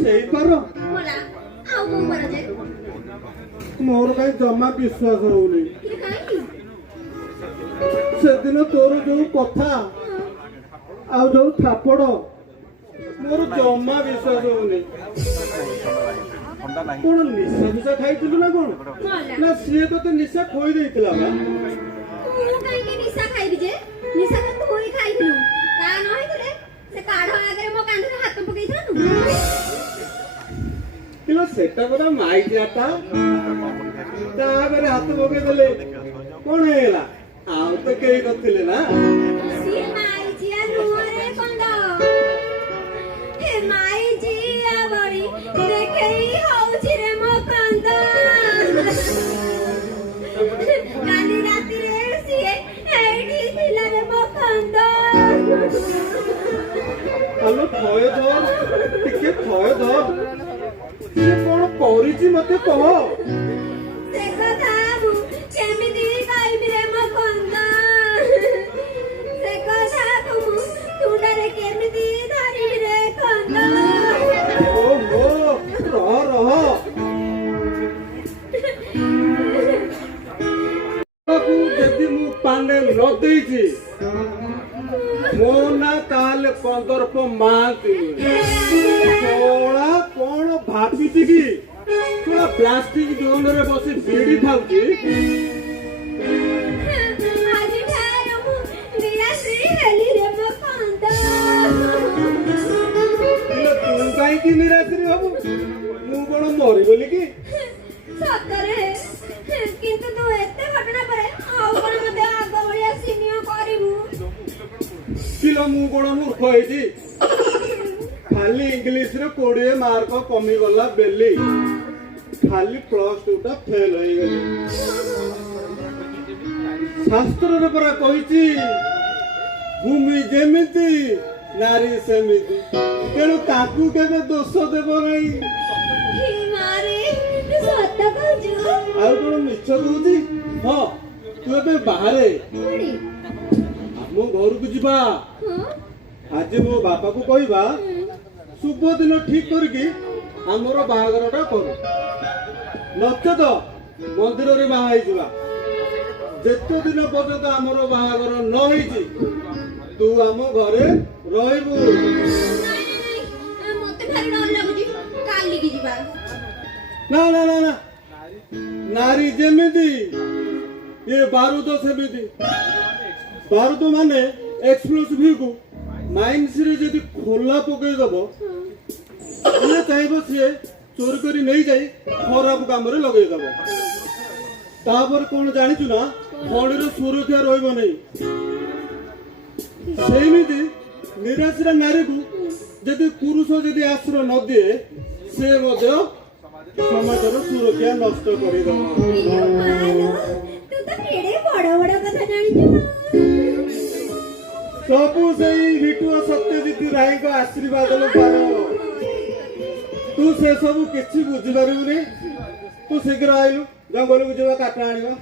ସେଇ ପାର बोला आओ को करा जाए ମୋର କାହିଁ ଜମା ବିଶ୍ୱାସ ହଉନି। ये काहे ସେଦିନ ତୋର ଯୋଉ କଥା ଆଉ ଯୋଉ ଥାପଡ଼ ମୋର ଜମା ବିଶ୍ୱାସ ହଉନି। କଣ ନିଶା ଫିସା ଖାଇଥିଲୁ ନା କଣ? बोला ନା ସିଏ ତତେ ନିଶା ଖୋଇ ଦେଇଥିଲା ବା? ମୁଁ କାହିଁକି ନିଶା ଖାଇବି ଯେ ନିଶା ତ ତୁ ହିଁ ଖାଇଥିଲୁ ତା ନ ହେଇଥିଲେ ସେ କାଢ ଆଗରେ ମୋ କାନ୍ଧରେ ହାତ ପକେଇଥାନ୍ତୁ କିଲୋ ସେଟା ପରା ମାଇକିଆଟା ତା ଆଗରେ ହାତ ପକେଇଦେଲେ କଣ ହେଇଗଲା? ଆଉ ତ କେହି ନଥିଲେ ନା। ସିଏ ମାଇଚିଆ ନୁହଁରେ କନ୍ଦ ଏ ମାଇଚିଆ ବଳି ଦେଖେଇ ହଉଛି ରେ ମୋ କନ୍ଦ କାଲି ରାତିରେ ସିଏ ଏଇଠି ଥିଲା ରେ ମୋ କନ୍ଦ ଆଲୋ ଥୟ ଧର ଟିକେ ଥୟ ଧର ସିଏ କଣ କରିଛି ମତେ କହ। ସେ କଥା ମୁଁ କେମିତି କହିବି ରେ ମୋ କନ୍ଦ ସେ କଥାକୁ ମୁଁ ତୁଣ୍ଡରେ କେମିତି ଧରିବି ରେ କନ୍ଦ ଓହୋ ରହ ରହ ତାକୁ ଯଦି ମୁଁ ପାନେ ନ ଦେଇଛି ମୋ ନା ତାହେଲେ କନ୍ଦର୍ପ ମହାନ୍ତି କଳା କଣ ଭାବିଛି କି ପୁରା ପ୍ଲାଷ୍ଟିକ ଜୋନରେ ବସି ବିଡି ଖାଉଛି। ଆଜିଠାରୁ ମୁଁ ନିରାଶ୍ରୀ ହେଲି ରେ ମୋ କନ୍ଦ ତୁ କାହିଁକି ନିରାଶ୍ରୀ ହବୁ? ମୁଁ କଣ ମରିଗଲି କି? ସତରେ କିନ୍ତୁ ତୁ ଏତେ ଘଟଣା ପରେ ଆଉ କଣ ମତେ ଆଗ ଭଳିଆ ସିନିୟ କରିବୁ କିଲୋ ମୁଁ କଣ ମୂର୍ଖ ହେଇଛି? ଖାଲି ଇଂଲିଶରେ 20 ମାର୍କ କମିଗଲା ବେଲି ଖାଲି +2 ଟା ଫେଲ ହେଇଗଲି। ଶାସ୍ତ୍ରରେ ପରା କହିଛି ଭୂମି ଯେମିତି ନାରୀ ସେମିତି ତେଣୁ ତାକୁ କେବେ ଦୋଷ ଦେବ ନାହିଁ। ହି ମାରେ ତୁ ସତ କହୁଛୁ ଆଉ କଣ ମିଛ କହୁଛି? ହଁ ତୁ ଏବେ ବାହାରେ କୋଉଠି ଆମ ଘରକୁ ଯିବା। ହଁ ଆଜି ମୋ ବାପାକୁ କହିବା ଶୁଭ ଦିନ ଠିକ କରିକି ଆମର ବାହାଘରଟା କରୁ ନଚେତ ମନ୍ଦିରରେ ବାହା ହେଇଯିବା। ଯେତେ ଦିନ ପର୍ଯ୍ୟନ୍ତ ଆମର ବାହାଘର ନ ହେଇଛି ତୁ ଆମ ଘରେ ରହିବୁ। ମତେ ଭାରି ଡର ଲାଗୁଛି କାଲିକି ଯିବା ନା ନା ନା ନା ନାରୀ ଯେମିତି ଏ ବାରୁଦ ସେମିତି। ବାରୁଦ ମାନେ ଏକ୍ସପ୍ଲୋସିଭକୁ ମାଇନ୍ସରେ ଯଦି ଖୋଲା ପକେଇଦବ ଯିଏ ଚାହିଁବ ସିଏ ଚୋରି କରି ନେଇଯାଇ ଖରାପ କାମରେ ଲଗେଇଦବ। ତାପରେ କଣ ଜାଣିଛୁ ନା ଖଣିର ସୁରକ୍ଷା ରହିବ ନାହିଁ। ସେମିତି ନିରାଶ୍ରା ନାରୀକୁ ଯଦି ପୁରୁଷ ଯଦି ଆଶ୍ରୟ ନ ଦିଏ ସେ ମଧ୍ୟ ସମାଜର ସୁରକ୍ଷା ନଷ୍ଟ କରିଦବ। ଇଲୋ ମାଲୋ ତୁ ତ କେଡ଼େ ବଡ଼ ବଡ଼ କଥା ଜାଣିଛୁ ସବୁ ସେଇ ଭିଟୁଅ ସତ୍ୟଜିତ ରାୟଙ୍କ ଆଶୀର୍ବାଦ ପାର। ତୁ ସେ ସବୁ କିଛି ବୁଝିପାରିବୁନି। ତୁ ଶୀଘ୍ର ଆଇଲୁ ଜଙ୍ଗଲକୁ ଯିବା କାଠ ଆଣିବା।